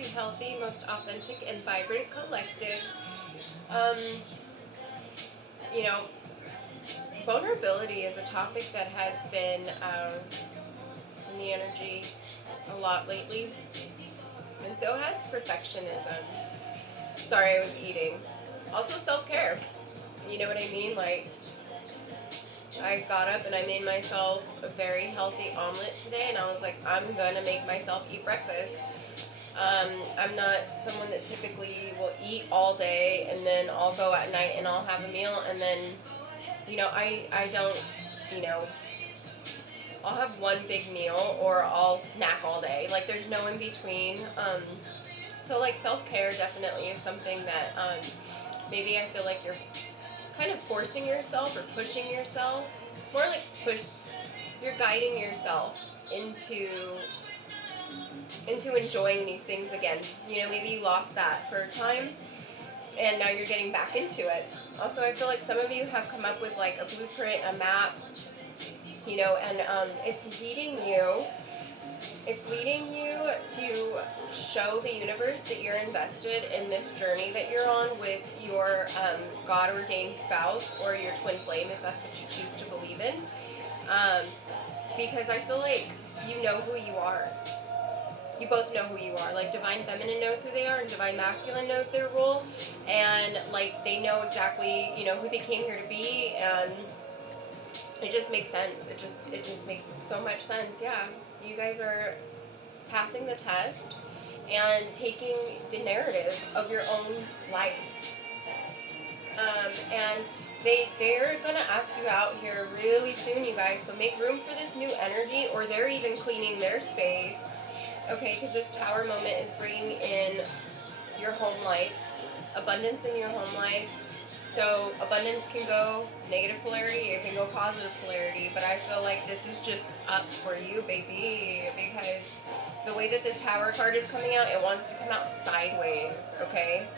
happy, healthy, most authentic, and vibrant collective. Um, you know, vulnerability is a topic that has been in the energy a lot lately, and so has perfectionism. Sorry, I was eating. Also, self-care. You know what I mean? Like, I got up and I made myself a very healthy omelet today, and I was like, I'm gonna make myself eat breakfast. I'm not someone that typically will eat all day and then I'll go at night and I'll have a meal, and then, I don't, you know, I'll have one big meal or I'll snack all day. Like, there's no in between. So, like, self-care definitely is something that maybe I feel like you're kind of forcing yourself or pushing yourself. More like you're guiding yourself into enjoying these things again. Maybe you lost that for a time and now you're getting back into it. Also, I feel like some of you have come up with like a blueprint, a map, and it's leading you to show the universe that you're invested in this journey that you're on with your God-ordained spouse or your twin flame, if that's what you choose to believe in. Because I feel like you know who you are. You both know who you are. Like, Divine Feminine knows who they are and Divine Masculine knows their role. And, like, they know exactly, who they came here to be, and it just makes sense. It just makes so much sense. Yeah, you guys are passing the test and taking the narrative of your own life. And they're gonna ask you out here really soon, you guys. So make room for this new energy, or they're even cleaning their space. Okay, because this Tower moment is bringing in your home life, abundance in your home life. So abundance can go negative polarity, it can go positive polarity, but I feel like this is just up for you, baby, because the way that the Tower card is coming out, it wants to come out sideways, okay?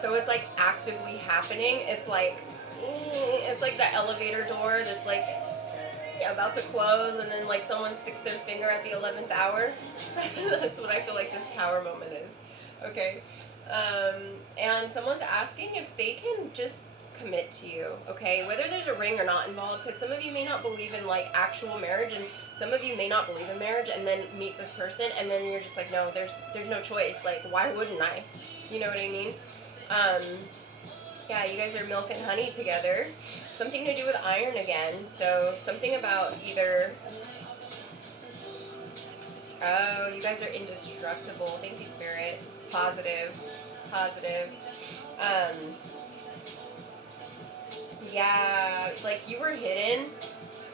So it's like actively happening. It's like the elevator door that's like about to close, and then like someone sticks their finger at the 11th hour. That's what I feel like this Tower moment is, okay? And someone's asking if they can just commit to you, okay? Whether there's a ring or not involved, because some of you may not believe in like actual marriage, and some of you may not believe in marriage, and then meet this person, and then you're just like, no, there's no choice. Like, why wouldn't I? You know what I mean? Yeah, you guys are milk and honey together. Something to do with iron again. So something about either... Oh, you guys are indestructible. Thank you, Spirit. Positive. Yeah, like you were hidden.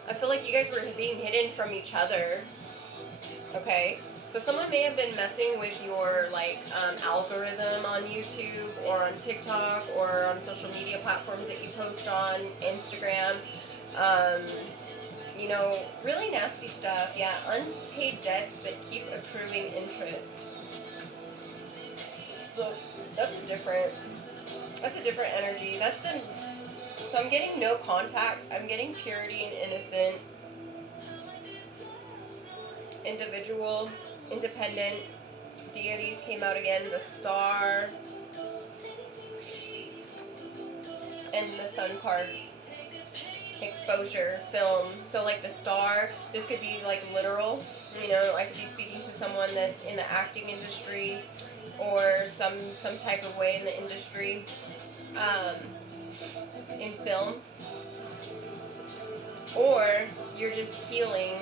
I feel like you guys were being hidden from each other. Okay? So someone may have been messing with your algorithm on YouTube or on TikTok or on social media platforms that you post on, Instagram. Really nasty stuff. Yeah, unpaid debts that keep accruing interest. So that's a different energy. So I'm getting no contact. I'm getting purity and innocence. Individual. Independent. Deities came out again. The Star. And the Sun card. Exposure. Film. So like the Star, this could be like literal. I could be speaking to someone that's in the acting industry or some type of way in the industry. In film. Or you're just healing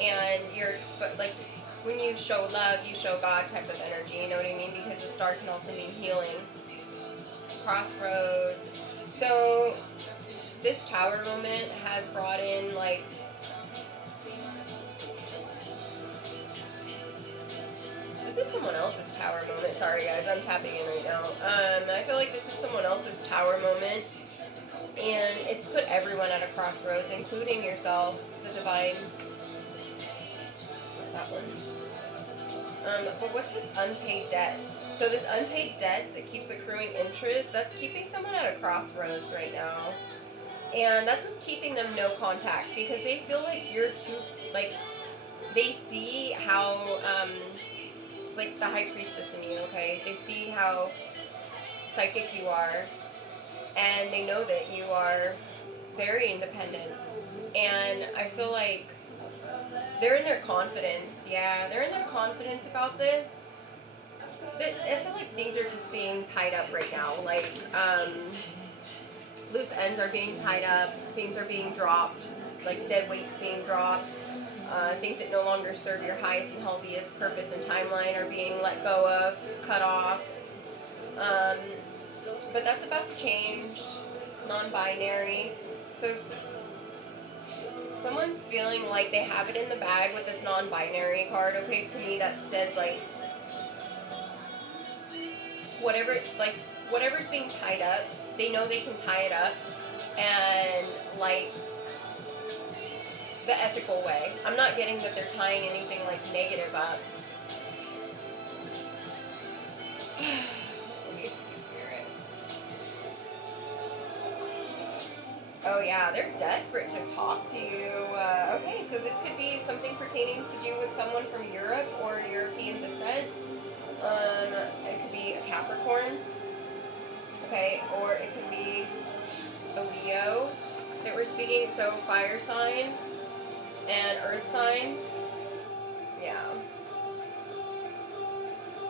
and you're like, when you show love, you show God type of energy, you know what I mean? Because the Star can also mean healing. Crossroads. So this Tower moment has brought in like... This is someone else's Tower moment. Sorry guys, I'm tapping in right now. I feel like this is someone else's Tower moment. And it's put everyone at a crossroads, including yourself, the Divine. That one. But what's this unpaid debts? So this unpaid debts that keeps accruing interest, that's keeping someone at a crossroads right now. And that's what's keeping them no contact, because they feel like you're too, like, they see how like the high priestess in you, okay? They see how psychic you are, and they know that you are very independent. And I feel like they're in their confidence. Yeah, they're in their confidence about this. I feel like things are just being tied up right now. Like, loose ends are being tied up. Things are being dropped. Like dead weights being dropped. Things that no longer serve your highest and healthiest purpose and timeline are being let go of, cut off. But that's about to change. Non-binary. So someone's feeling like they have it in the bag with this non-binary card. Okay, to me that says like whatever's being tied up, they know they can tie it up, and like the ethical way. I'm not getting that they're tying anything like negative up. Let me see, Spirit. Oh yeah, they're desperate to talk to you. Okay, so this could be something pertaining to do with someone from Europe or European descent. It could be a Capricorn. Okay, or it could be a Leo that we're speaking. So fire sign and earth sign. Yeah.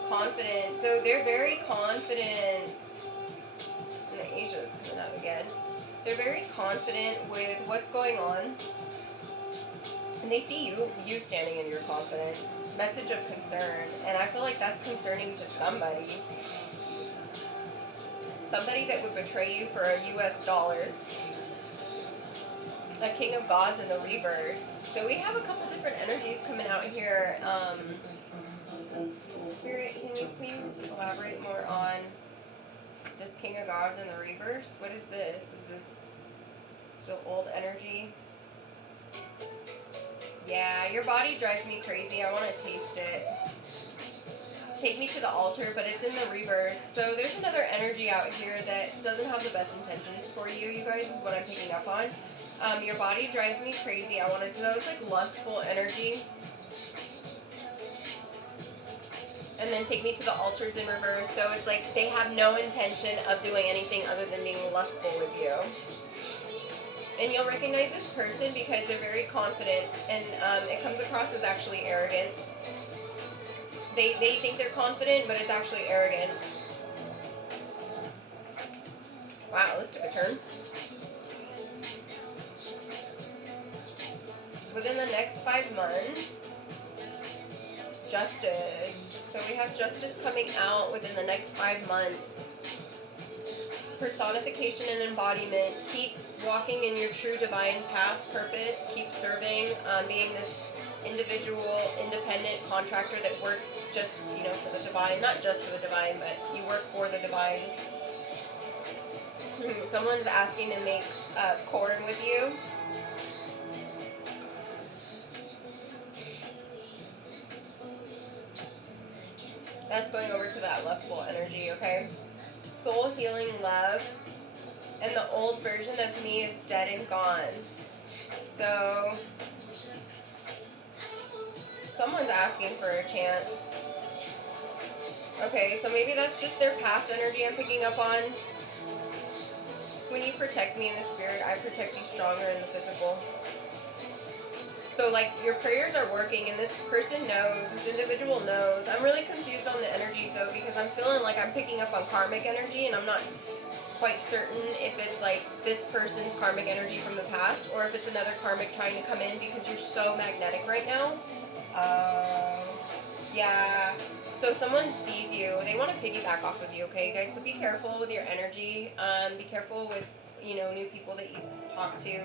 Confident. So they're very confident. And the Asia's coming out again. They're very confident with what's going on. And they see you standing in your confidence. Message of concern. And I feel like that's concerning to somebody. Somebody that would betray you for a US dollar. A King of Gods in the reverse. So we have a couple different energies coming out here. Spirit, can you please elaborate more on this King of Gods in the reverse? What is this? Is this still old energy? Yeah, your body drives me crazy. I want to taste it. Take me to the altar, but it's in the reverse. So there's another energy out here that doesn't have the best intentions for you, you guys, is what I'm picking up on. Your body drives me crazy. I want to do those like lustful energy. And then take me to the altars in reverse. So it's like they have no intention of doing anything other than being lustful with you. And you'll recognize this person because they're very confident, and it comes across as actually arrogant. They think they're confident, but it's actually arrogance. Wow, this took a turn. Within the next 5 months, justice. So we have justice coming out within the next 5 months. Personification and embodiment. Keep walking in your true divine path, purpose. Keep serving, being this individual, independent contractor that works just, for the divine. Not just for the divine, but you work for the divine. Someone's asking to make corn with you. That's going over to that lustful energy, okay? Soul healing love. And the old version of me is dead and gone. So someone's asking for a chance. Okay, so maybe that's just their past energy I'm picking up on. When you protect me in the spirit, I protect you stronger in the physical. So, like, your prayers are working, and this person knows, this individual knows. I'm really confused on the energies, though, because I'm feeling like I'm picking up on karmic energy, and I'm not quite certain if it's, like, this person's karmic energy from the past, or if it's another karmic trying to come in, because you're so magnetic right now. Yeah. So someone sees you. They want to piggyback off of you, okay, guys? So be careful with your energy. Be careful with, new people that you talk to.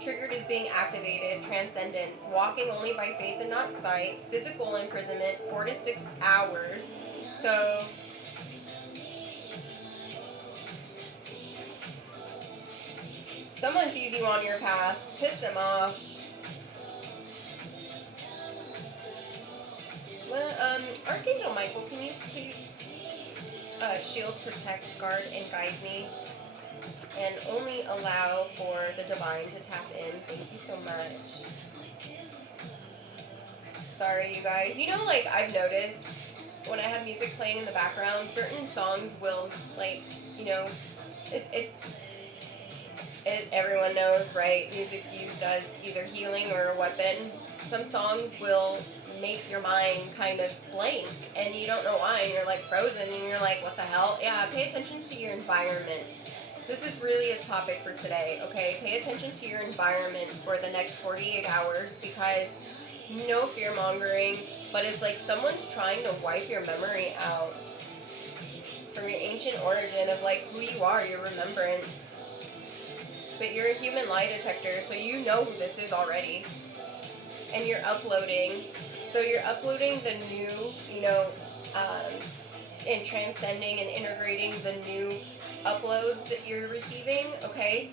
Triggered is being activated. Transcendence. Walking only by faith and not sight. Physical imprisonment, 4 to 6 hours. So someone sees you on your path. Piss them off. Well, Archangel Michael, can you please shield, protect, guard, and guide me? And only allow for the divine to tap in. Thank you so much. Sorry, you guys. I've noticed when I have music playing in the background, certain songs will, like, you know, everyone knows, right? Music's used as either healing or a weapon. Some songs will make your mind kind of blank, and you don't know why, and you're like frozen, and you're like, what the hell? Yeah, pay attention to your environment. This is really a topic for today, okay? Pay attention to your environment for the next 48 hours, because no fear mongering, but it's like someone's trying to wipe your memory out from your ancient origin of like who you are, your remembrance. But you're a human lie detector, so you know who this is already. And you're uploading. So you're uploading the new, and transcending and integrating the new uploads that you're receiving, okay?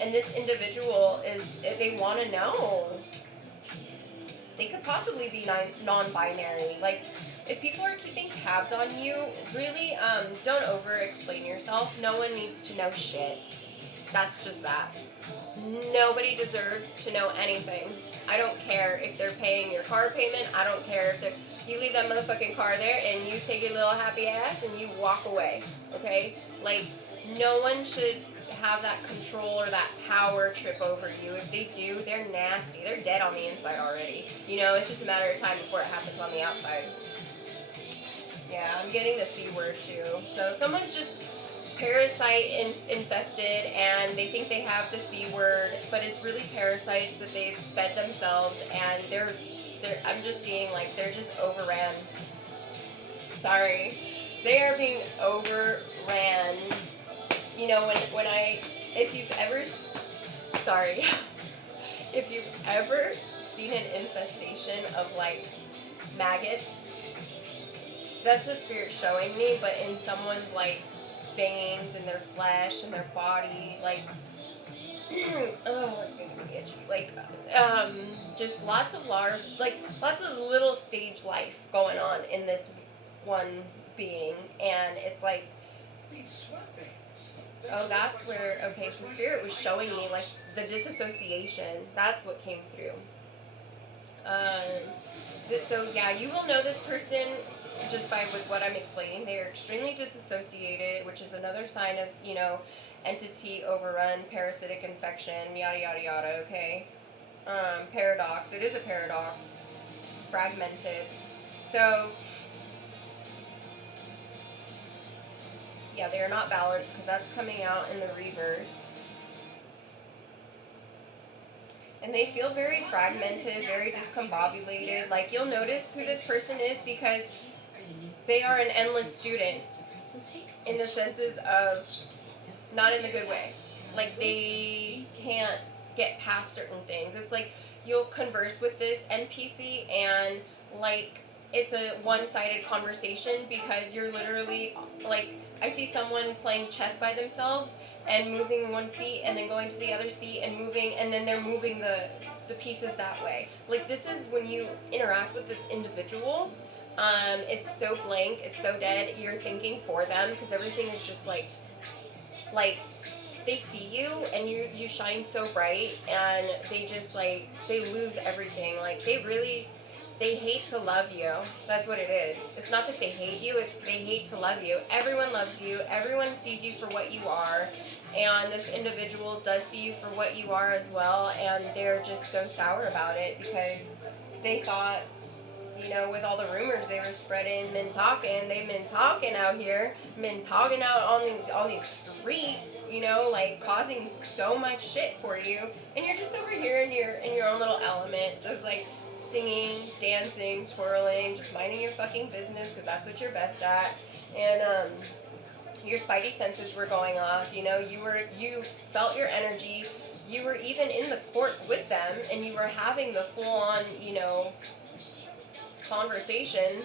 And this individual they want to know. They could possibly be non-binary. Like, if people are keeping tabs on you, really, don't over-explain yourself. No one needs to know shit. That's just that. Nobody deserves to know anything. I don't care if they're paying your car payment. I don't care if you leave that motherfucking car there and you take your little happy ass and you walk away, okay? Like, no one should have that control or that power trip over you. If they do, they're nasty. They're dead on the inside already. It's just a matter of time before it happens on the outside. Yeah, I'm getting the C word too. So someone's just parasite infested, and they think they have the C word, but it's really parasites that they've fed themselves, and they're I'm just seeing like they're just overran. Sorry. They are being overran. If you've ever seen an infestation of like maggots, that's what Spirit's showing me, but in someone's like veins and their flesh and their body, like, oh, it's making me itchy. Like, just lots of little stage life going on in this one being, and it's like, oh, that's where, okay, so Spirit was showing me, like, the disassociation. That's what came through. So, yeah, you will know this person just with what I'm explaining. They are extremely disassociated, which is another sign of, entity overrun, parasitic infection, yada, yada, yada, okay? Paradox. It is a paradox. Fragmented. So, yeah, they are not balanced because that's coming out in the reverse. And they feel very fragmented, very discombobulated. Like, you'll notice who this person is because they are an endless student in the senses of, not in the good way. Like, they can't get past certain things. It's like you'll converse with this NPC and, like, it's a one-sided conversation because you're literally, like, I see someone playing chess by themselves and moving one seat and then going to the other seat and moving, and then they're moving the pieces that way. Like, this is when you interact with this individual, it's so blank, it's so dead, you're thinking for them because everything is just like they see you and you shine so bright, and they just like, they lose everything. Like, they hate to love you. That's what it is. It's not that they hate you, it's they hate to love you. Everyone loves you. Everyone sees you for what you are. And this individual does see you for what you are as well. And they're just so sour about it because they thought, with all the rumors they were spreading, they've been talking out here, been talking out on these streets, like causing so much shit for you. And you're just over here in your own little element, just like singing, dancing, twirling, just minding your fucking business because that's what you're best at. And your spidey senses were going off. You felt your energy. You were even in the court with them, and you were having the full-on, conversations.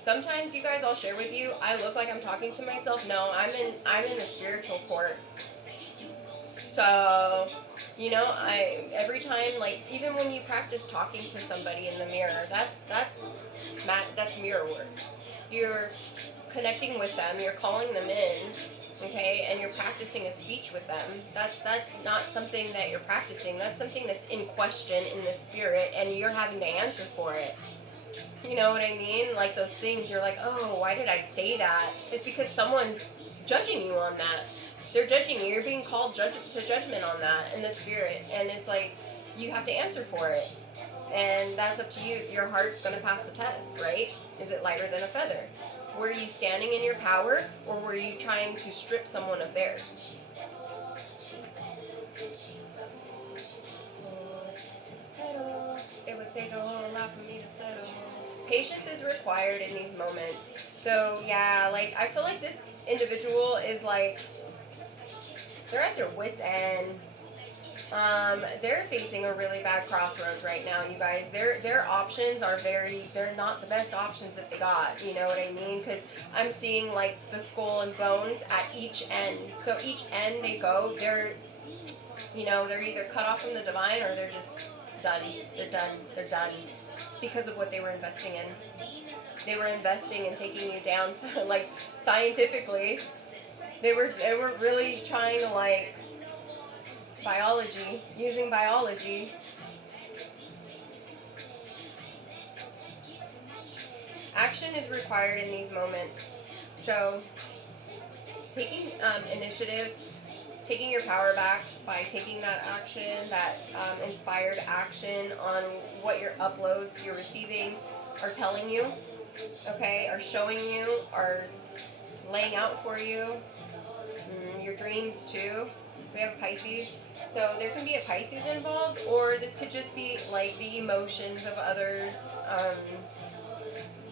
Sometimes, you guys, I'll share with you, I look like I'm talking to myself. No, I'm in the spiritual court. So, every time, like, even when you practice talking to somebody in the mirror, that's mirror work. You're connecting with them, you're calling them in, okay, and you're practicing a speech with them. That's not something that you're practicing. That's something that's in question in the spirit, and you're having to answer for it. You know what I mean? Like those things, you're like, oh, why did I say that? It's because someone's judging you on that. They're judging you. You're being called to judgment on that in the spirit. And it's like, you have to answer for it. And that's up to you if your heart's going to pass the test, right? Is it lighter than a feather? Were you standing in your power, or were you trying to strip someone of theirs? It would take a whole lot for me to settle. Patience is required in these moments. So yeah, like I feel like this individual is like, they're at their wit's end. They're facing a really bad crossroads right now, you guys. Their options are they're not the best options that they got, you know what I mean? Because I'm seeing like the skull and bones at each end. So each end they go, they're either cut off from the divine, or they're just done. They're done because of what they were investing in. They were investing in taking you down, so, like scientifically. They were really trying to like using biology. Action is required in these moments. So taking initiative, taking your power back by taking that action, that inspired action on what your uploads you're receiving are telling you, okay, are showing you, are laying out for you. Your dreams too. We have Pisces. So there can be a Pisces involved, or this could just be like the emotions of others,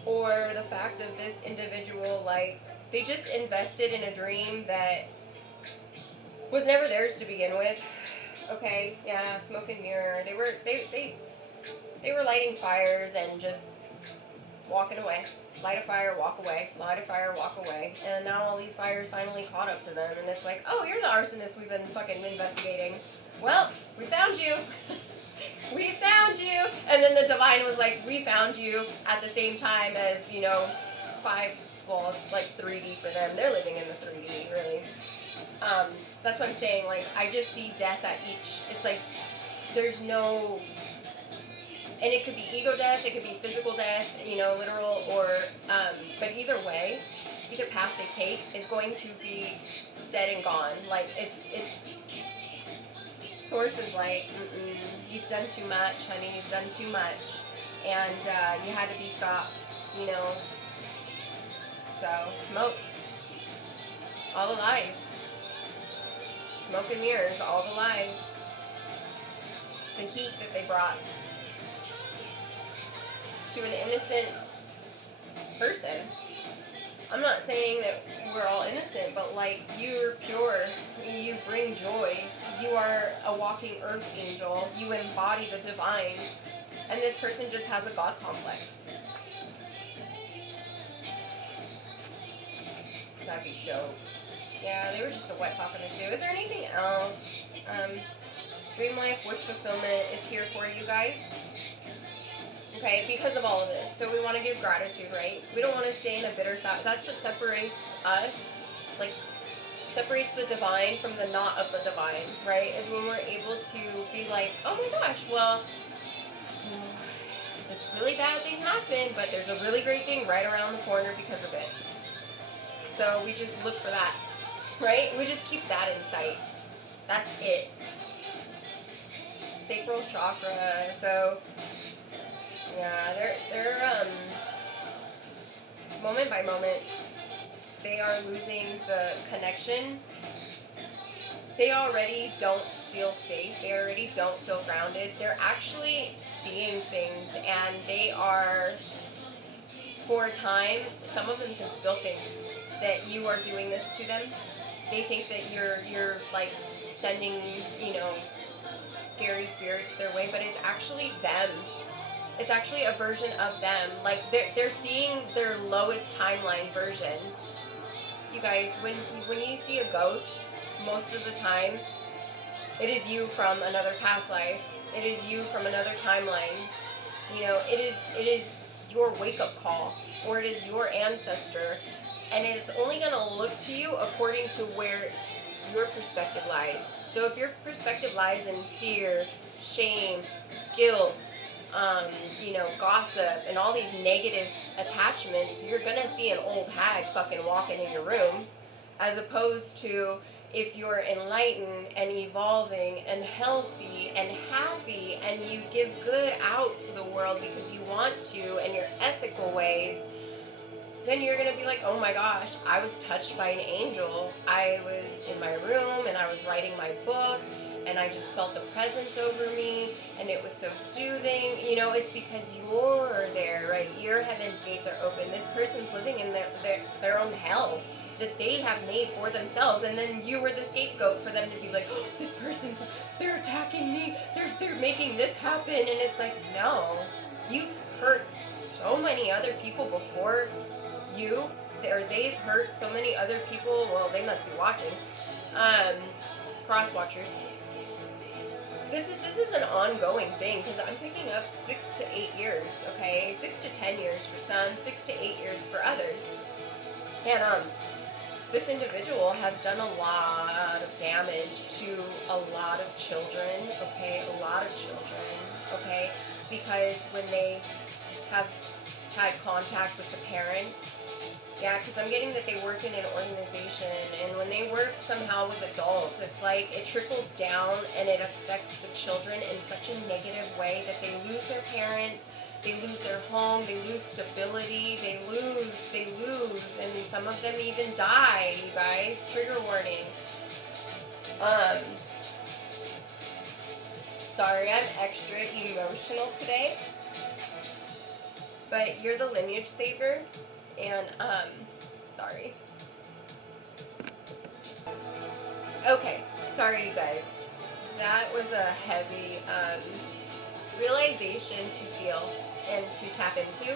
or the fact of this individual, like they just invested in a dream that was never theirs to begin with. Okay, yeah, smoke and mirror. They were lighting fires and just walking away. Light a fire, walk away. Light a fire, walk away. And now all these fires finally caught up to them, and it's like, oh, you're the arsonist we've been fucking investigating. Well, we found you. We found you. And then the divine was like, we found you at the same time as, it's like 3D for them. They're living in the 3D, really. That's what I'm saying. Like, I just see death at each. It's like, there's no. And it could be ego death, it could be physical death, literal, or, but either way, either path they take is going to be dead and gone. Like, it's Source is like, you've done too much, honey, you've done too much, and you had to be stopped, So, smoke. All the lies. Smoke and mirrors, all the lies. The heat that they brought to an innocent person. I'm not saying that we're all innocent, but like, you're pure, you bring joy, you are a walking earth angel, you embody the divine, and this person just has a God complex. That'd be dope. Yeah, they were just a wet top in the shoe. Is there anything else? Dream life, wish fulfillment is here for you guys. Okay, because of all of this. So we want to give gratitude, right? We don't want to stay in a bitter side. That's what separates us, like, separates the divine from the not of the divine, right? Is when we're able to be like, oh my gosh, well, this really bad thing happened, but there's a really great thing right around the corner because of it. So we just look for that, right? We just keep that in sight. That's it. Sacral chakra. So yeah, they're moment by moment, they are losing the connection. They already don't feel safe. They already don't feel grounded. They're actually seeing things, and they are, for a time, some of them can still think that you are doing this to them. They think that you're like sending, scary spirits their way, but it's actually them. It's actually a version of them. Like, they're seeing their lowest timeline version. You guys, when you see a ghost, most of the time, it is you from another past life. It is you from another timeline. It is your wake-up call, or it is your ancestor, and it's only going to look to you according to where your perspective lies. So if your perspective lies in fear, shame, guilt, gossip and all these negative attachments, you're gonna see an old hag fucking walking in your room, as opposed to if you're enlightened and evolving and healthy and happy and you give good out to the world because you want to and your ethical ways, then you're going to be like, oh my gosh, I was touched by an angel. I was in my room and I was writing my book and I just felt the presence over me and it was so soothing. It's because you're there, right? Your heaven's gates are open. This person's living in their own hell that they have made for themselves, and then you were the scapegoat for them to be like, oh, this person's, they're attacking me, they're making this happen, and it's like, no, you've hurt so many other people before you, or they've hurt so many other people. Well, they must be watching. Cross watchers. This is an ongoing thing, because I'm picking up 6 to 8 years, okay? 6 to 10 years for some, 6 to 8 years for others. And this individual has done a lot of damage to a lot of children, okay? A lot of children, okay? Because when they have had contact with the parents, yeah, because I'm getting that they work in an organization, and when they work somehow with adults, it's like it trickles down and it affects the children in such a negative way that they lose their parents, they lose their home, they lose stability, they lose, and some of them even die, you guys. Trigger warning. Sorry, I'm extra emotional today. But you're the lineage saver, and, sorry. Okay, sorry you guys. That was a heavy, realization to feel and to tap into,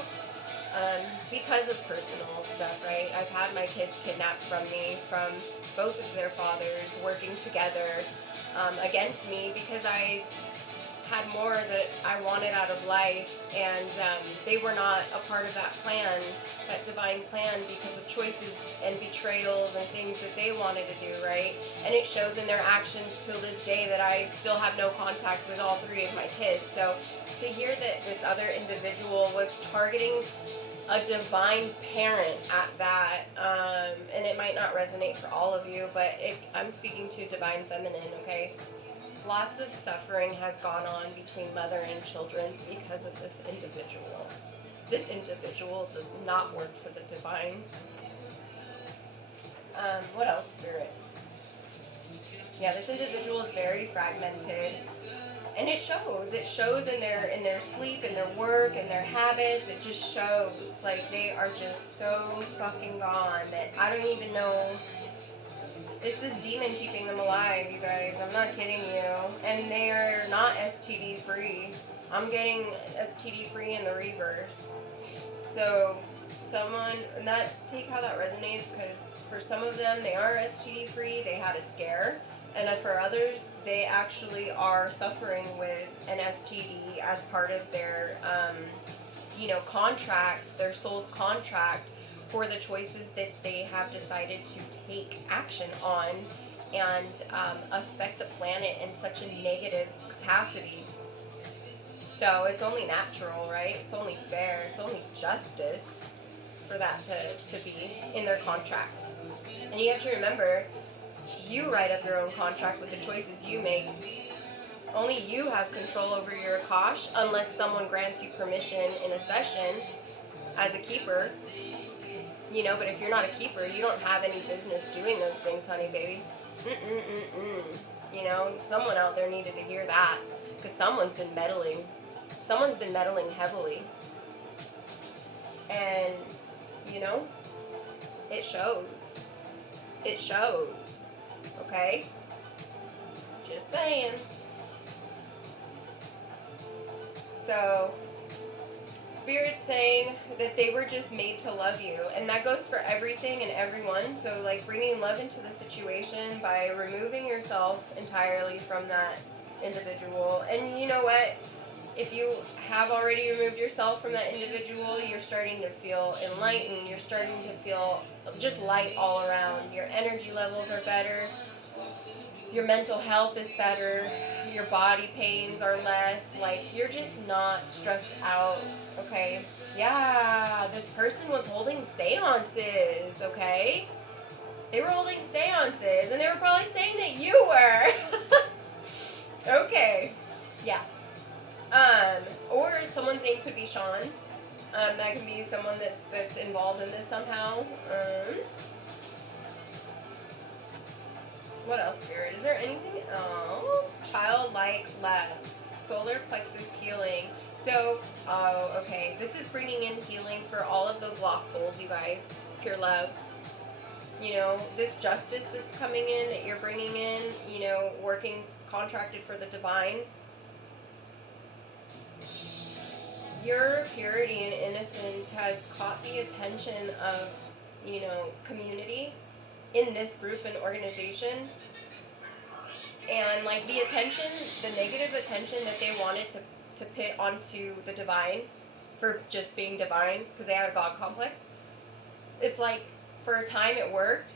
because of personal stuff, right? I've had my kids kidnapped from me, from both of their fathers, working together, against me, because I had more that I wanted out of life, and they were not a part of that plan, that divine plan, because of choices and betrayals and things that they wanted to do, right? And it shows in their actions till this day that I still have no contact with all 3 of my kids. So to hear that this other individual was targeting a divine parent at that, and it might not resonate for all of you, but I'm speaking to divine feminine, okay? Lots of suffering has gone on between mother and children because of this individual. This individual does not work for the divine. What else, Spirit? Yeah, this individual is very fragmented, and it shows. It shows in their sleep, in their work, in their habits. It just shows. It's like they are just so fucking gone that I don't even know. It's this demon keeping them alive, you guys. I'm not kidding you. And they are not STD free. I'm getting STD free in the reverse. So, take how that resonates, because for some of them, they are STD free. They had a scare. And then for others, they actually are suffering with an STD as part of their, contract, their soul's contract, for the choices that they have decided to take action on and affect the planet in such a negative capacity. So it's only natural, right? It's only fair. It's only justice for that to be in their contract. And you have to remember, you write up your own contract with the choices you make. Only you have control over your Akash, unless someone grants you permission in a session as a keeper. But if you're not a keeper, you don't have any business doing those things, honey baby. Someone out there needed to hear that, because someone's been meddling. Someone's been meddling heavily. And, it shows. It shows. Okay? Just saying. So, Spirit's saying that they were just made to love you, and that goes for everything and everyone. So like bringing love into the situation by removing yourself entirely from that individual. And you know what, if you have already removed yourself from that individual, you're starting to feel enlightened, you're starting to feel just light all around. Your energy levels are better, Your mental health is better. Your body pains are less. Like, you're just not stressed out, okay? Yeah, this person was holding seances, okay? They were holding seances, and they were probably saying that you were. Okay. Yeah. Or someone's name could be Sean. That could be someone that's involved in this somehow. What else, Spirit? Is there anything else? Childlike love. Solar plexus healing. So, okay. This is bringing in healing for all of those lost souls, you guys. Pure love. You know, this justice that's coming in, that you're bringing in, you know, working, contracted for the divine. Your purity and innocence has caught the attention of, you know, community in this group and organization. And, like, the attention, the negative attention that they wanted to pit onto the divine for just being divine, because they had a God complex. It's like, for a time it worked,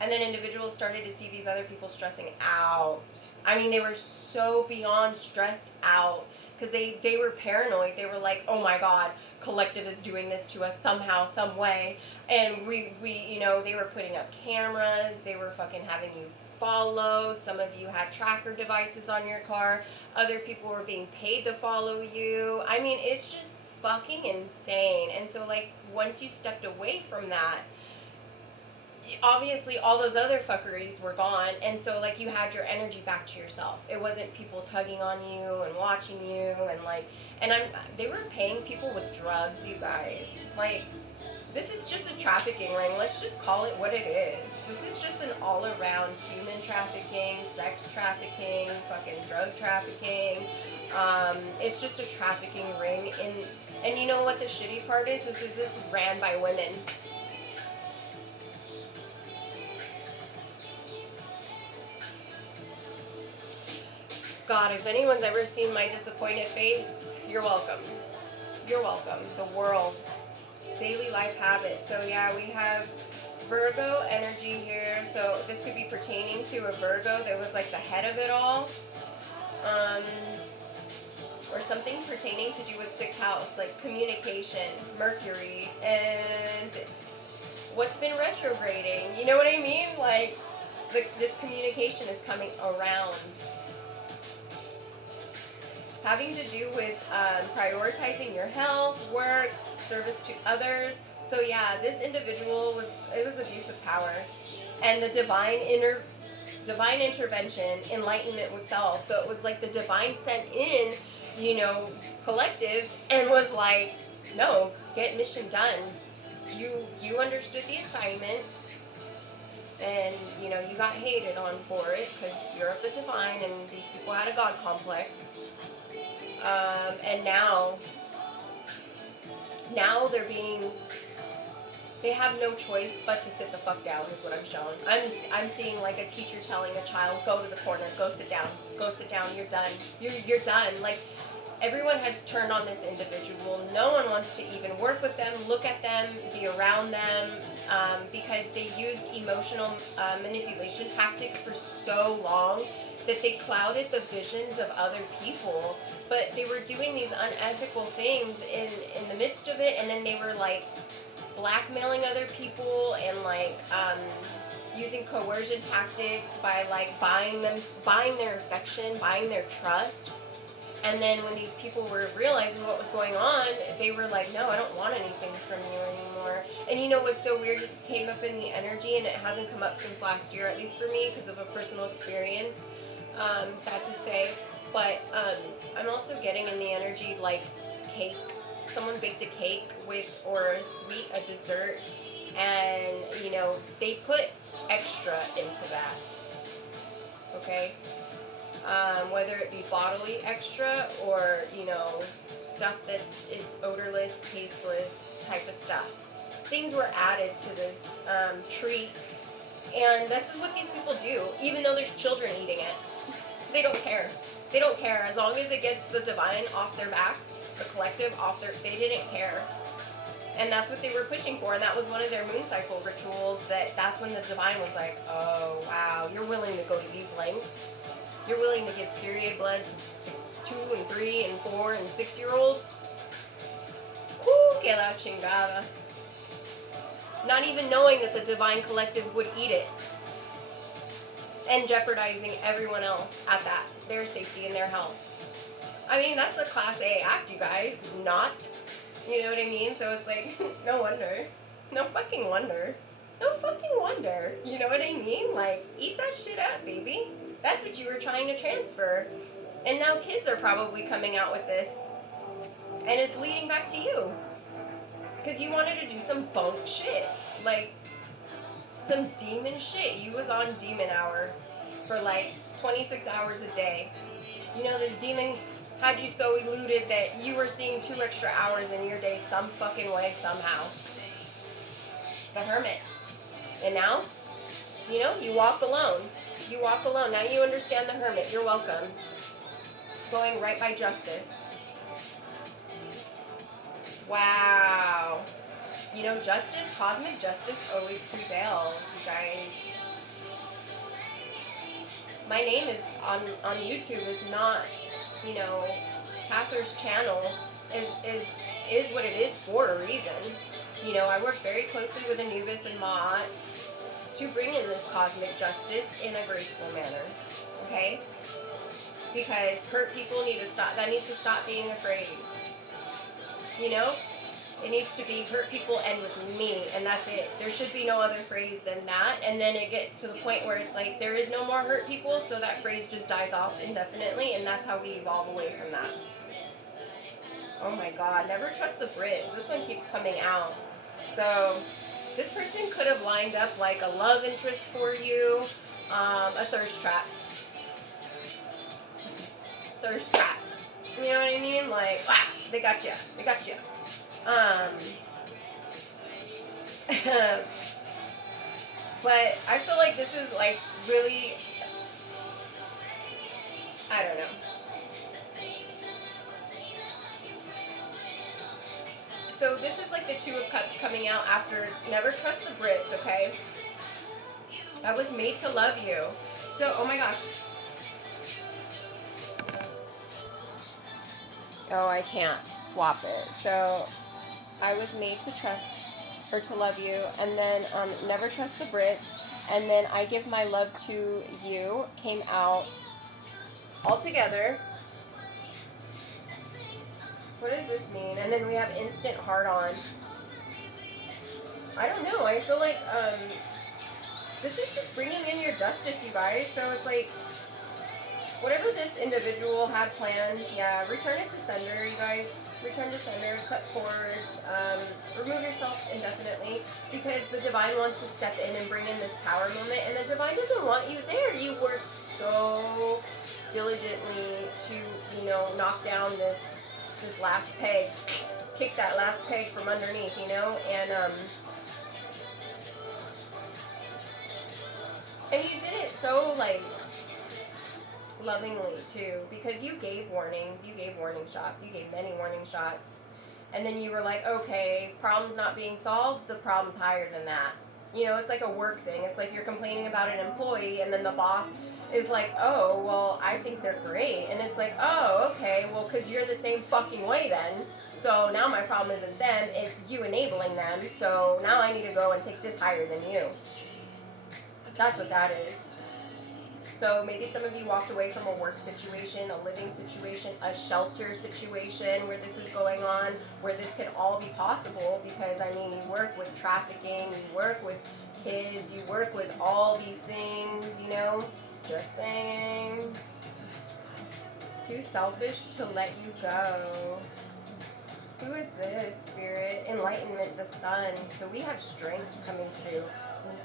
and then individuals started to see these other people stressing out. I mean, they were so beyond stressed out, because they were paranoid. They were like, oh my God, collective is doing this to us somehow, some way. And we you know, they were putting up cameras. They were fucking having you followed. Some of you had tracker devices on your car. Other people were being paid to follow you. I mean, it's just fucking insane. And so, like, once you stepped away from that, obviously all those other fuckeries were gone, and so, like, you had your energy back to yourself. It wasn't people tugging on you and watching you, and, like, and they were paying people with drugs, you guys. Like, this is just a trafficking ring. Let's just call it what it is. This is just an all-around human trafficking, sex trafficking, fucking drug trafficking. It's just a trafficking ring. And you know what the shitty part is? This is ran by women. God, if anyone's ever seen my disappointed face, you're welcome. You're welcome. The world. Daily life habits. So yeah, we have Virgo energy here. So this could be pertaining to a Virgo that was like the head of it all. Or something pertaining to do with 6th house, like communication, Mercury, and what's been retrograding. You know what I mean? Like, this communication is coming around. Having to do with prioritizing your health, work, service to others. So yeah, this individual was abuse of power, and the divine intervention, enlightenment with self. So it was like the divine sent in, you know, collective, and was like, no, get mission done. You understood the assignment, and you know, you got hated on for it because you're of the divine, and these people had a God complex. And now they have no choice but to sit the fuck down is what I'm showing. I'm seeing like a teacher telling a child, go to the corner, go sit down, you're done. You're done. Like, everyone has turned on this individual. No one wants to even work with them, look at them, be around them, because they used emotional manipulation tactics for so long that they clouded the visions of other people. But they were doing these unethical things in the midst of it, and then they were like blackmailing other people and like using coercion tactics by like buying their affection, buying their trust. And then when these people were realizing what was going on, they were like, no, I don't want anything from you anymore. And you know what's so weird? It came up in the energy, and it hasn't come up since last year, at least for me, because of a personal experience. Sad to say. But I'm also getting in the energy like cake. Someone baked a cake or a sweet, a dessert, and you know, they put extra into that. Okay? Whether it be bodily extra or, you know, stuff that is odorless, tasteless type of stuff. Things were added to this treat, and this is what these people do, even though there's children eating it. They don't care. They don't care. As long as it gets the divine off their back, the collective off their, they didn't care. And that's what they were pushing for, and that was one of their moon cycle rituals. That's when the divine was like, oh wow, you're willing to go to these lengths. You're willing to give period blood to 2 and 3 and 4 and 6-year-olds. Que la chingada. Not even knowing that the divine collective would eat it. And jeopardizing everyone else at that. Their safety and their health. I mean, that's a class A act, you guys. Not. You know what I mean? So it's like, no wonder. No fucking wonder. No fucking wonder. You know what I mean? Like, eat that shit up, baby. That's what you were trying to transfer. And now kids are probably coming out with this. And it's leading back to you. Because you wanted to do some bunk shit. Like, some demon shit. You was on demon hour for like 26 hours a day. You know, this demon had you so eluded that you were seeing 2 extra hours in your day some fucking way, somehow. The hermit. And now, you know, you walk alone. You walk alone. Now you understand the hermit. You're welcome. Going right by justice. Wow. You know, justice, cosmic justice always prevails, you guys. My name is on YouTube is not, you know, Cather's channel is what it is for a reason. You know, I work very closely with Anubis and Maat to bring in this cosmic justice in a graceful manner. Okay? Because hurt people need to stop. That needs to stop being a phrase. You know? It needs to be hurt people end with me, and that's it. There should be no other phrase than that, and then it gets to the point where it's like, there is no more hurt people, so that phrase just dies off indefinitely, and that's how we evolve away from that. Oh my god, never trust the Brits. This one keeps coming out. So, this person could have lined up like a love interest for you, a thirst trap. Thirst trap. You know what I mean? Like, they got you. They got you. But I feel like this is like really, I don't know. So this is like the 2 of Cups coming out after never trust the Brits, okay? I was made to love you. So, oh my gosh. Oh, I can't swap it. So, I was made to trust or to love you, and then never trust the Brits, and then I give my love to you came out all together. What does this mean? And then we have instant hard on. I don't know. I feel like this is just bringing in your justice, you guys. So it's like, whatever this individual had planned, yeah, return it to sender, you guys. Return to sender, cut cords, remove yourself indefinitely, because the divine wants to step in and bring in this tower moment, and the divine doesn't want you there. You worked so diligently to, you know, knock down this last peg, kick that last peg from underneath, you know, and you did it so, like, lovingly too, because you gave warnings, you gave warning shots, you gave many warning shots, and then you were like, okay, problem's not being solved, the problem's higher than that. You know, it's like a work thing. It's like you're complaining about an employee, and then the boss is like, oh, well, I think they're great, and it's like, oh, okay, well, because you're the same fucking way then, so now my problem isn't them, it's you enabling them, so now I need to go and take this higher than you. That's what that is. So maybe some of you walked away from a work situation, a living situation, a shelter situation where this is going on, where this can all be possible, because, I mean, you work with trafficking, you work with kids, you work with all these things, you know? Just saying. Too selfish to let you go. Who is this, Spirit? Enlightenment, the sun. So we have strength coming through.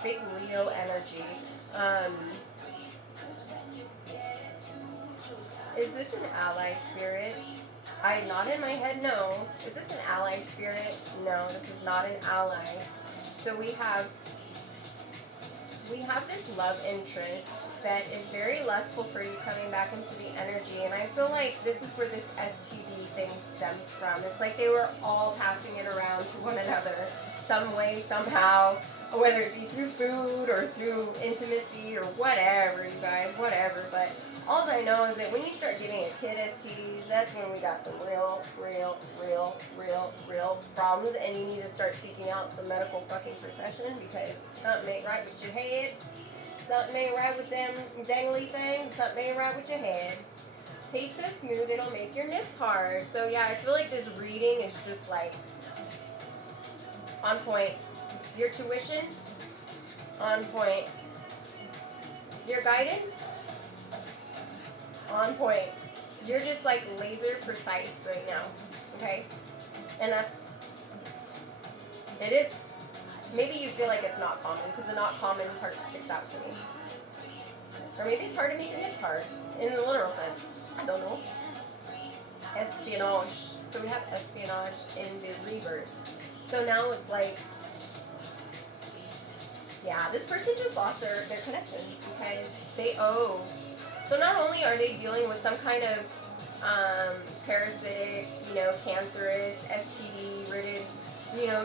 Big Leo energy. Is this an ally, Spirit? I nod in my head, no. Is this an ally, Spirit? No, this is not an ally. So we have we have this love interest that is very lustful for you coming back into the energy, and I feel like this is where this STD thing stems from. It's like they were all passing it around to one another some way, somehow, whether it be through food or through intimacy or whatever, you guys, whatever. But all I know is that when you start giving a kid STDs, that's when we got some real problems, and you need to start seeking out some medical fucking profession, because something ain't right with your head, something ain't right with them dangly things, something ain't right with your head. Taste so smooth it'll make your nips hard. So yeah, I feel like this reading is just like on point. Your tuition, on point. Your guidance, on point. You're just like laser precise right now, okay? And it is, maybe you feel like it's not common, because the not common part sticks out to me. Or maybe it's hard to make the nips hard, in the literal sense. I don't know. Espionage. So we have espionage in the reverse. So now it's like, yeah, this person just lost their connections because they owe. So not only are they dealing with some kind of parasitic, cancerous, STD-ridden,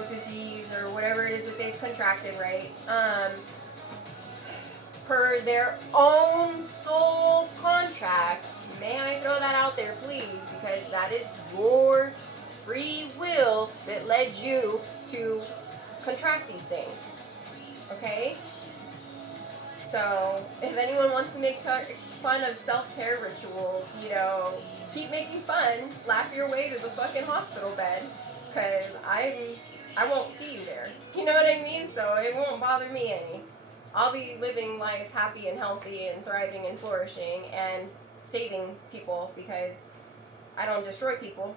disease or whatever it is that they've contracted, right? Per their own soul contract. May I throw that out there, please? Because that is your free will that led you to contract these things. Okay? So, if anyone wants to make fun of self-care rituals, keep making fun, laugh your way to the fucking hospital bed, because I won't see you there. You know what I mean? So it won't bother me any. I'll be living life happy and healthy and thriving and flourishing and saving people, because I don't destroy people.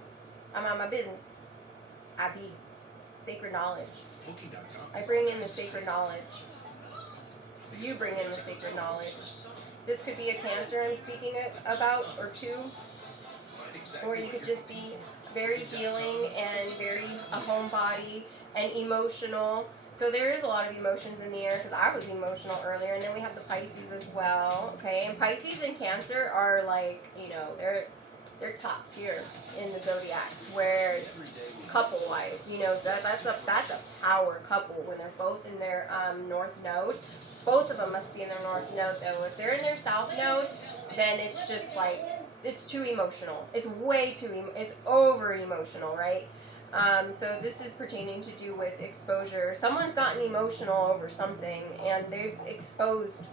I'm on my business. I be sacred knowledge. I bring in the sacred knowledge. You bring in the sacred knowledge. This could be a cancer I'm speaking about, or two. Or you could just be very healing and very a homebody and emotional. So there is a lot of emotions in the air, because I was emotional earlier. And then we have the Pisces as well. Okay, and Pisces and Cancer are like, they're top tier in the zodiacs, where couple-wise, that's a power couple when they're both in their north node. Both of them must be in their north node, though. If they're in their south node, then it's just like, it's too emotional. It's way too, it's over-emotional, right? So this is pertaining to do with exposure. Someone's gotten emotional over something, and they've exposed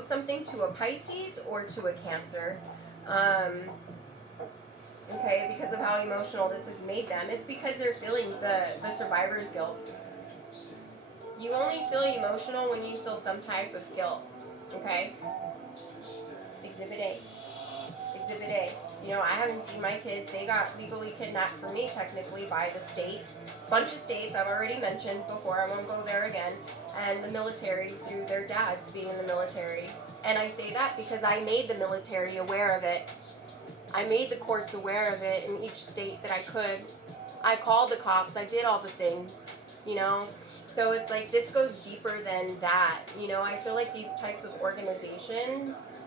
something to a Pisces or to a Cancer. Okay, because of how emotional this has made them. It's because they're feeling the survivor's guilt. You only feel emotional when you feel some type of guilt. Okay? Exhibit A. Exhibit A. I haven't seen my kids. They got legally kidnapped for me, technically, by the states. Bunch of states I've already mentioned before. I won't go there again. And the military, through their dads being in the military. And I say that because I made the military aware of it. I made the courts aware of it in each state that I could. I called the cops. I did all the things, So it's like, this goes deeper than that. I feel like these types of organizations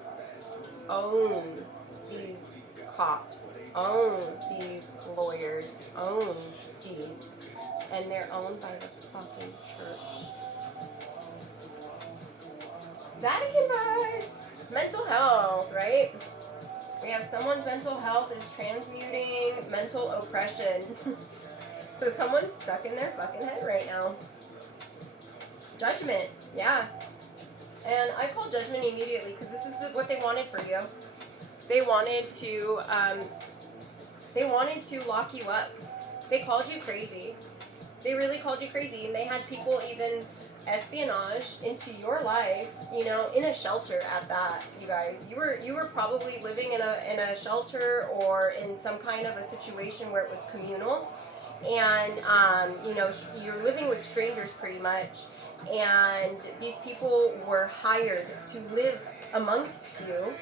own these cops, own these lawyers, own these, and they're owned by the fucking church. Vatican vibes! Mental health, right? We have someone's mental health is transmuting mental oppression. So someone's stuck in their fucking head right now. Judgment, yeah. And I call judgment immediately, because this is what they wanted for you. They wanted to lock you up. They called you crazy. They really called you crazy, and they had people even espionage into your life, in a shelter at that, you guys. You were probably living in a shelter, or in some kind of a situation where it was communal, and you're living with strangers pretty much, and these people were hired to live amongst you,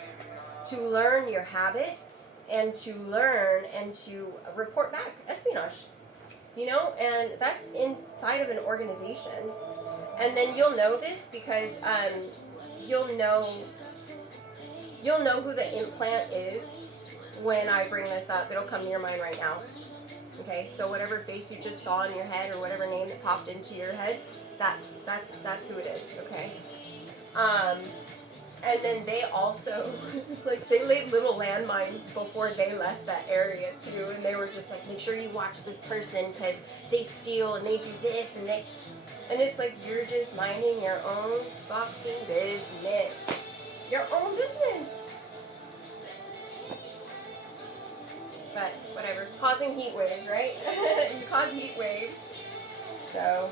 to learn your habits, and to learn and to report back espionage, and that's inside of an organization. And then you'll know this because you'll know who the implant is when I bring this up. It'll come to your mind right now. Okay, so whatever face you just saw in your head or whatever name that popped into your head, that's who it is. Okay. And then they also, it's like they laid little landmines before they left that area too, and they were just like, make sure you watch this person because they steal and they do this and they, and it's like you're just minding your own fucking business. Your own business. But whatever, causing heat waves, right? You cause heat waves. So,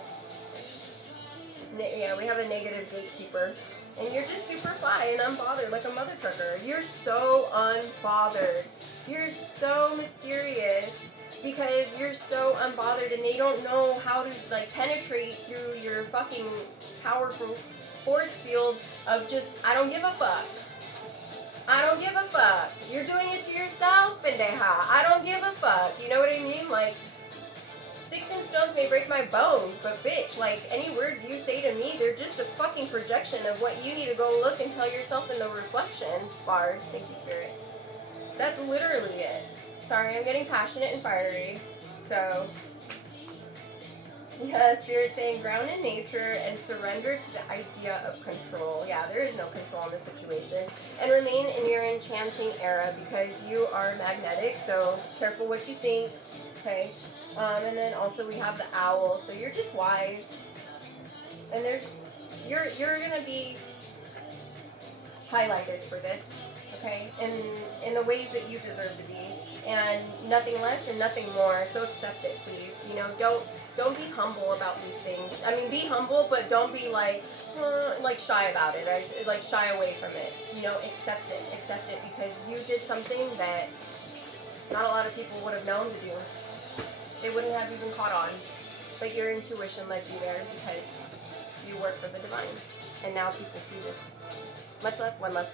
yeah, we have a negative gatekeeper. And you're just super fly and unbothered, like a mother trucker. You're so unbothered. You're so mysterious because you're so unbothered and they don't know how to, like, penetrate through your fucking powerful force field of just, I don't give a fuck. I don't give a fuck. You're doing it to yourself, pendeja. I don't give a fuck. You know what I mean? Like, sticks and stones may break my bones, but bitch, like, any words you say to me, they're just a fucking projection of what you need to go look and tell yourself in the reflection bars. Thank you, Spirit. That's literally it. Sorry, I'm getting passionate and fiery. So, yeah, Spirit saying ground in nature and surrender to the idea of control. Yeah, there is no control in this situation. And remain in your enchanting era because you are magnetic, so careful what you think. Okay. And then also we have the owl, so you're just wise. And you're gonna be highlighted for this, okay? In the ways that you deserve to be. And nothing less and nothing more. So accept it, please. You know, don't be humble about these things. I mean, be humble, but don't be like shy about it. Like shy away from it. You know, accept it because you did something that not a lot of people would have known to do. They wouldn't have even caught on. But your intuition led you there because you work for the divine. And now people see this. Much love, one love.